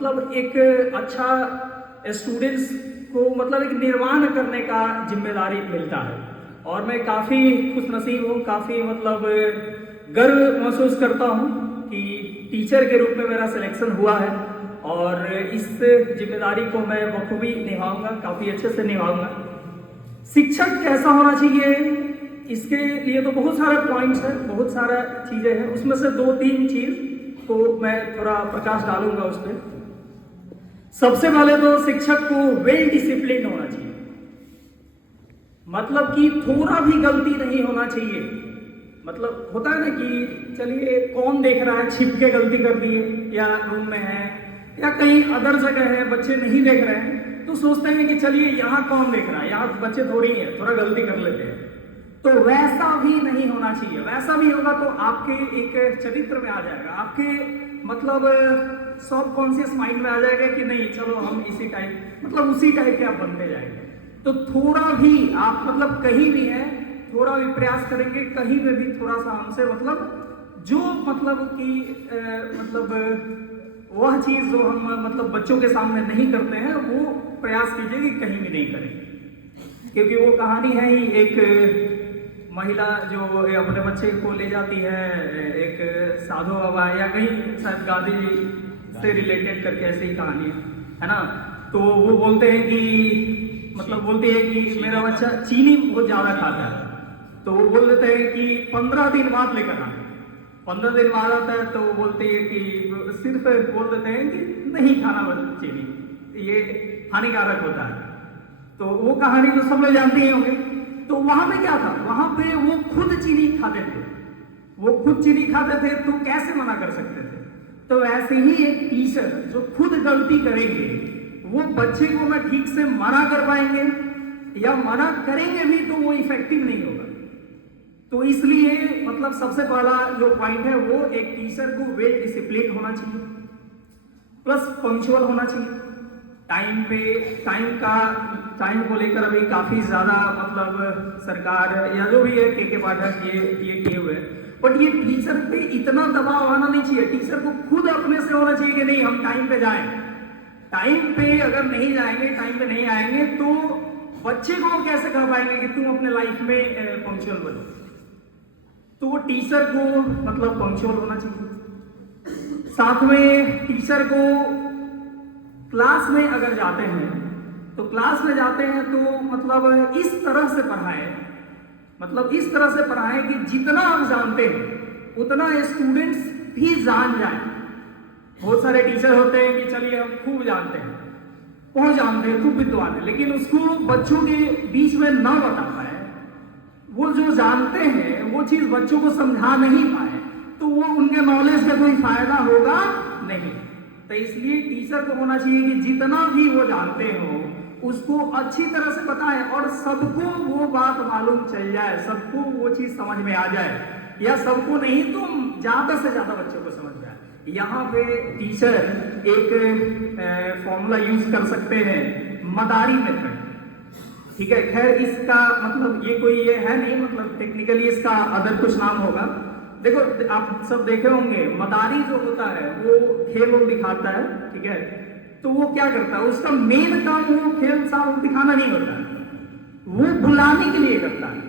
मतलब एक अच्छा स्टूडेंट्स को मतलब एक निर्माण करने का जिम्मेदारी मिलता है। और मैं काफ़ी खुशनसीब हूँ, काफ़ी मतलब गर्व महसूस करता हूँ कि टीचर के रूप में मेरा सिलेक्शन हुआ है और इस जिम्मेदारी को मैं बखूबी निभाऊंगा, काफ़ी अच्छे से निभाऊंगा। शिक्षक कैसा होना चाहिए, इसके लिए तो बहुत सारे पॉइंट्स हैं, बहुत सारा चीज़ें हैं, उसमें से 2-3 चीज़ को मैं थोड़ा प्रकाश डालूंगा उस पर। सबसे पहले तो शिक्षक को वेल डिसिप्लिन होना चाहिए, मतलब कि थोड़ा भी गलती नहीं होना चाहिए। मतलब होता है ना कि चलिए कौन देख रहा है, छिप के गलती कर दिए, या रूम में है या कहीं अदर जगह है, बच्चे नहीं देख रहे हैं तो सोचते हैं कि चलिए यहाँ कौन देख रहा है, यहाँ बच्चे थोड़ी हैं, थोड़ा गलती कर लेते हैं। तो वैसा भी नहीं होना चाहिए। वैसा भी होगा तो आपके एक चरित्र में आ जाएगा, आपके मतलब सब कॉन्शियस माइंड में आ जाएगा कि नहीं चलो हम इसी टाइप, मतलब उसी टाइप के आप बनते जाएंगे। तो थोड़ा भी आप मतलब कहीं भी है, थोड़ा भी प्रयास करेंगे, कहीं में भी थोड़ा सा हमसे मतलब जो मतलब कि मतलब वह चीज़ जो हम मतलब बच्चों के सामने नहीं करते हैं वो प्रयास कीजिए कि कहीं भी नहीं करें। क्योंकि वो कहानी है ही, एक महिला जो अपने बच्चे को ले जाती है एक साधु बाबा या कहीं शायद गांधी जी से रिलेटेड करके ऐसी ही कहानी है ना। तो वो बोलते हैं कि मतलब बोलती है कि मेरा बच्चा चीनी बहुत ज़्यादा खाता है, तो वो बोल देते हैं कि 15 दिन बाद लेकर आना। 15 दिन बाद आता है तो वो बोलते हैं कि सिर्फ बोल देते हैं कि नहीं खाना चीनी, ये हानिकारक होता है। तो वो कहानी तो सब लोग जानते ही होंगे। तो वहां पे क्या था, वहां पे वो खुद चीनी खाते थे, वो खुद चीनी खाते थे तो कैसे मना कर सकते थे। तो ऐसे ही एक टीचर जो खुद गलती करेंगे वो बच्चे को मैं ठीक से मना कर पाएंगे, या मना करेंगे भी तो वो इफेक्टिव नहीं होगा। तो इसलिए मतलब सबसे पहला जो पॉइंट है वो एक टीचर को वेल डिसिप्लिन होना चाहिए, प्लस पंक्चुअल होना चाहिए। टाइम पे टाइम को लेकर अभी काफी ज्यादा मतलब सरकार या जो भी है के पाठक ये किए हुए हैं, बट ये टीचर पे इतना दबाव आना नहीं चाहिए। टीचर को खुद अपने से होना चाहिए कि नहीं हम टाइम पे जाएं। टाइम पे अगर नहीं जाएंगे, टाइम पे नहीं आएंगे तो बच्चे को कैसे कह पाएंगे कि तुम अपने लाइफ में पंक्चुअल बनो। तो वो टीचर को मतलब पंक्चुअल होना चाहिए। साथ में टीचर को क्लास में अगर जाते हैं तो क्लास में जाते हैं तो मतलब इस तरह से पढ़ाएं, मतलब इस तरह से पढ़ाएं कि जितना आप जानते हैं उतना स्टूडेंट्स भी जान जाए। बहुत सारे टीचर होते हैं कि चलिए हम खूब जानते हैं, बहुत जानते हैं, खूब विद्वान है, लेकिन उसको बच्चों के बीच में ना बता पाए, वो जो जानते हैं वो चीज बच्चों को समझा नहीं पाए, तो वो उनके नॉलेज का कोई फायदा होगा नहीं। तो इसलिए टीचर को होना चाहिए कि जितना भी वो जानते हो उसको अच्छी तरह से बताएं और सबको वो बात मालूम चल जाए, सबको वो चीज समझ में आ जाए, या सबको नहीं तो ज्यादा से ज्यादा बच्चों को समझ में आए। यहाँ पे टीचर एक फॉर्मूला यूज कर सकते हैं, मदारी मेथड। ठीक है, खैर इसका मतलब ये है नहीं, मतलब टेक्निकली इसका अदर कुछ नाम होगा। देखो आप सब देखे होंगे, मदारी जो होता है वो खेल वो दिखाता है, ठीक है, तो वो क्या करता है, उसका मेन काम वो खेल सांप दिखाना नहीं होता है, वो भुलाने के लिए करता है।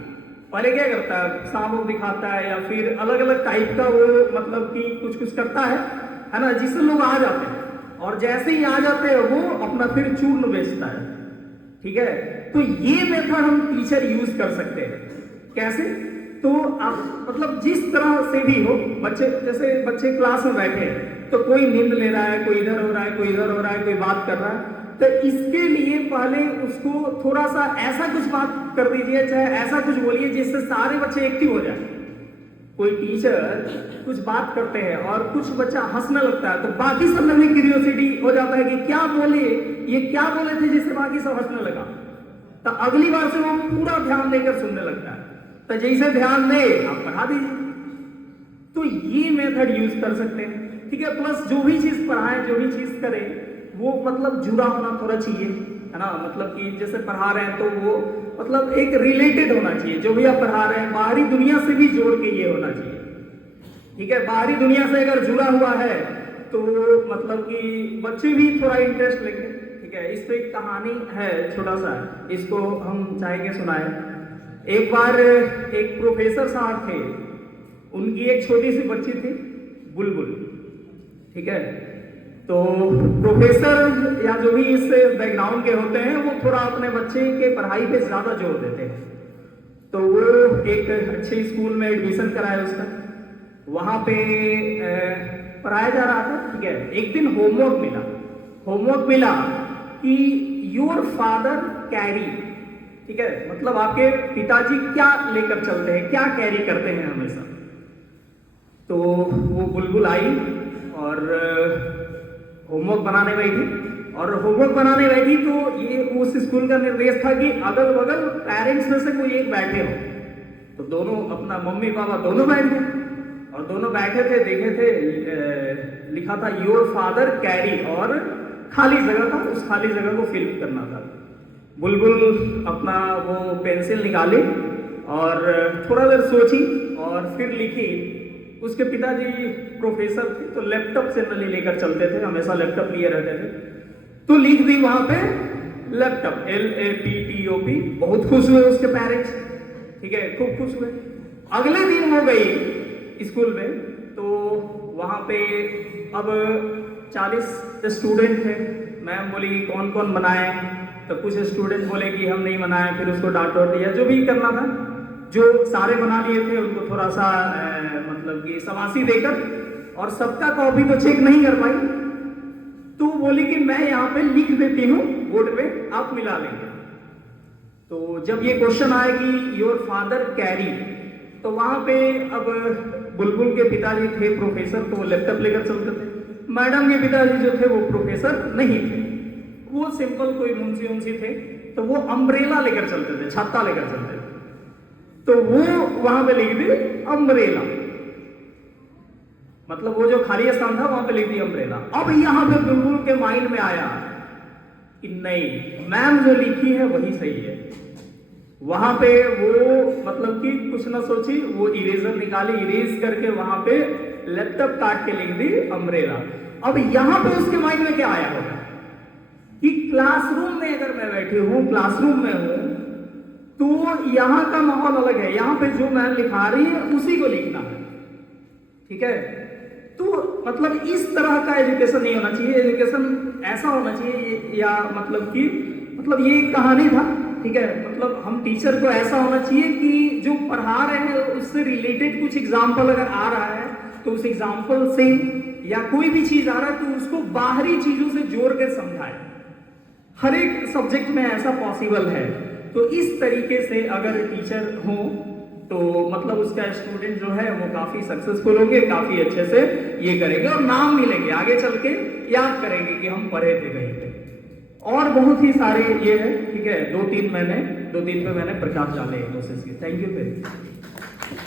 पहले क्या करता है, सांप दिखाता है या फिर अलग अलग टाइप का वो मतलब कि कुछ करता है ना, जिससे लोग आ जाते हैं, और जैसे ही आ जाते हैं वो अपना फिर चूर्ण बेचता है। ठीक है, तो ये मेथड हम टीचर यूज कर सकते हैं। कैसे, तो आप मतलब जिस तरह से भी हो, बच्चे जैसे बच्चे क्लास में बैठे हैं तो कोई नींद ले रहा है, कोई इधर हो रहा है, कोई इधर हो रहा है, कोई बात कर रहा है, तो इसके लिए पहले उसको थोड़ा सा ऐसा कुछ बात कर दीजिए, चाहे ऐसा कुछ बोलिए जिससे सारे बच्चे एक्टिव हो जाए। कोई टीचर कुछ बात करते हैं और कुछ बच्चा हंसने लगता है तो बाकी सब में भी क्यूरियोसिटी हो जाता है कि क्या बोले, ये क्या बोले थे जिससे बाकी सब हंसने लगा। तो अगली बार से वो पूरा ध्यान देकर सुनने लगता है, तो जैसे ध्यान दे आप पढ़ा दीजिए। तो ये मेथड यूज कर सकते हैं, ठीक है। प्लस जो भी चीज पढ़ाएं, जो भी चीज करें, वो मतलब जुड़ा होना थोड़ा चाहिए, है ना। मतलब कि जैसे पढ़ा रहे हैं तो वो मतलब एक रिलेटेड होना चाहिए, जो भी आप पढ़ा रहे हैं बाहरी दुनिया से भी जोड़ के ये होना चाहिए, ठीक है। बाहरी दुनिया से अगर जुड़ा हुआ है तो मतलब कि बच्चे भी थोड़ा इंटरेस्ट लेंगे। ठीक है, इस पे एक कहानी है छोटा सा, इसको हम चाहेंगे सुनाए। एक बार एक प्रोफेसर साहब थे, उनकी एक छोटी सी बच्ची थी बुलबुल। ठीक है, तो प्रोफेसर या जो भी इस बैकग्राउंड के होते हैं वो थोड़ा अपने बच्चे के पढ़ाई पे ज्यादा जोर देते हैं। तो वो एक अच्छे स्कूल में एडमिशन कराया उसका, वहां पे पढ़ाया जा रहा था। ठीक है, एक दिन होमवर्क मिला कि योर फादर कैरी। ठीक है, मतलब आपके पिताजी क्या लेकर चलते हैं, क्या कैरी करते हैं हमेशा। तो वो बुलबुल आई और होमवर्क बनाने बैठी, तो ये उस स्कूल का निर्देश था कि अगल बगल पेरेंट्स में से कोई एक बैठे हो। तो दोनों अपना मम्मी पापा दोनों बैठ गए, और दोनों बैठे थे, देखे थे लिखा था योर फादर कैरी, और खाली जगह था, उस खाली जगह को फिल करना था। बुलबुल अपना वो पेंसिल निकाली और थोड़ा देर सोची और फिर लिखी। उसके पिताजी प्रोफेसर थे, तो लैपटॉप से नली लेकर चलते थे, हमेशा लैपटॉप लिए रहते थे। तो लिख दी वहां पे लैपटॉप, LAPTOP। बहुत खुश हुए उसके पेरेंट्स। ठीक है, खूब खुश हुए। अगले दिन वो गई स्कूल में, तो वहां पे अब 40 स्टूडेंट थे। मैम बोली कौन कौन बनाए, तो कुछ स्टूडेंट बोले कि हम नहीं बनाए, फिर उसको डांटो दिया, जो भी करना था। जो सारे बना लिए थे उनको थोड़ा सा मतलब कि शाबाशी देकर, और सबका कॉपी तो चेक नहीं कर पाई, तो बोली कि मैं यहाँ पे लिख देती हूँ बोर्ड पे, आप मिला लेंगे। तो जब ये क्वेश्चन आया कि योर फादर कैरी, तो वहां पे अब बुलबुल के पिताजी थे प्रोफेसर, तो वो लैपटॉप लेकर चलते थे। मैडम के पिताजी जो थे वो प्रोफेसर नहीं थे, वो सिंपल कोई मुंशी थे, तो वो अम्ब्रेला लेकर चलते थे, छाता लेकर चलते थे। तो वो वहां पे लिख दी अम्ब्रेला, मतलब वो जो खाली स्थान था वहां पे लिख दी अम्ब्रेला। अब यहाँ पे बुलबुल के माइंड में आया कि नहीं, मैम जो लिखी है वही सही है। वहां पे वो मतलब कि कुछ ना सोची, वो इरेजर निकाली, इरेज करके वहां पे लैपटॉप काट के लिख दी अम्ब्रेला। अब यहां पे उसके माइंड में क्या आया होगा कि क्लासरूम में अगर मैं बैठी हूं, क्लासरूम में हूं, तो यहां का माहौल अलग है, यहां पे जो मैम लिखा रही है उसी को लिखना है। ठीक है, तो मतलब इस तरह का एजुकेशन नहीं होना चाहिए। एजुकेशन ऐसा होना चाहिए, या मतलब ये कहानी था। ठीक है, मतलब हम टीचर को ऐसा होना चाहिए कि जो पढ़ा रहे हैं उससे रिलेटेड कुछ एग्जाम्पल अगर आ रहा है, तो उस एग्जाम्पल से, या कोई भी चीज आ रहा है तो उसको बाहरी चीजों से जोड़ कर समझाए। हर एक सब्जेक्ट में ऐसा पॉसिबल है। तो इस तरीके से अगर टीचर हो तो मतलब उसका स्टूडेंट जो है वो काफी सक्सेसफुल होंगे, काफी अच्छे से ये करेंगे, और नाम मिलेंगे, आगे चल के याद करेंगे कि हम पढ़े थे कहीं पे। और बहुत ही सारे ये है। ठीक है, 2-3 पे मैंने प्रकाश डाले कोशिश की। Thank you very much.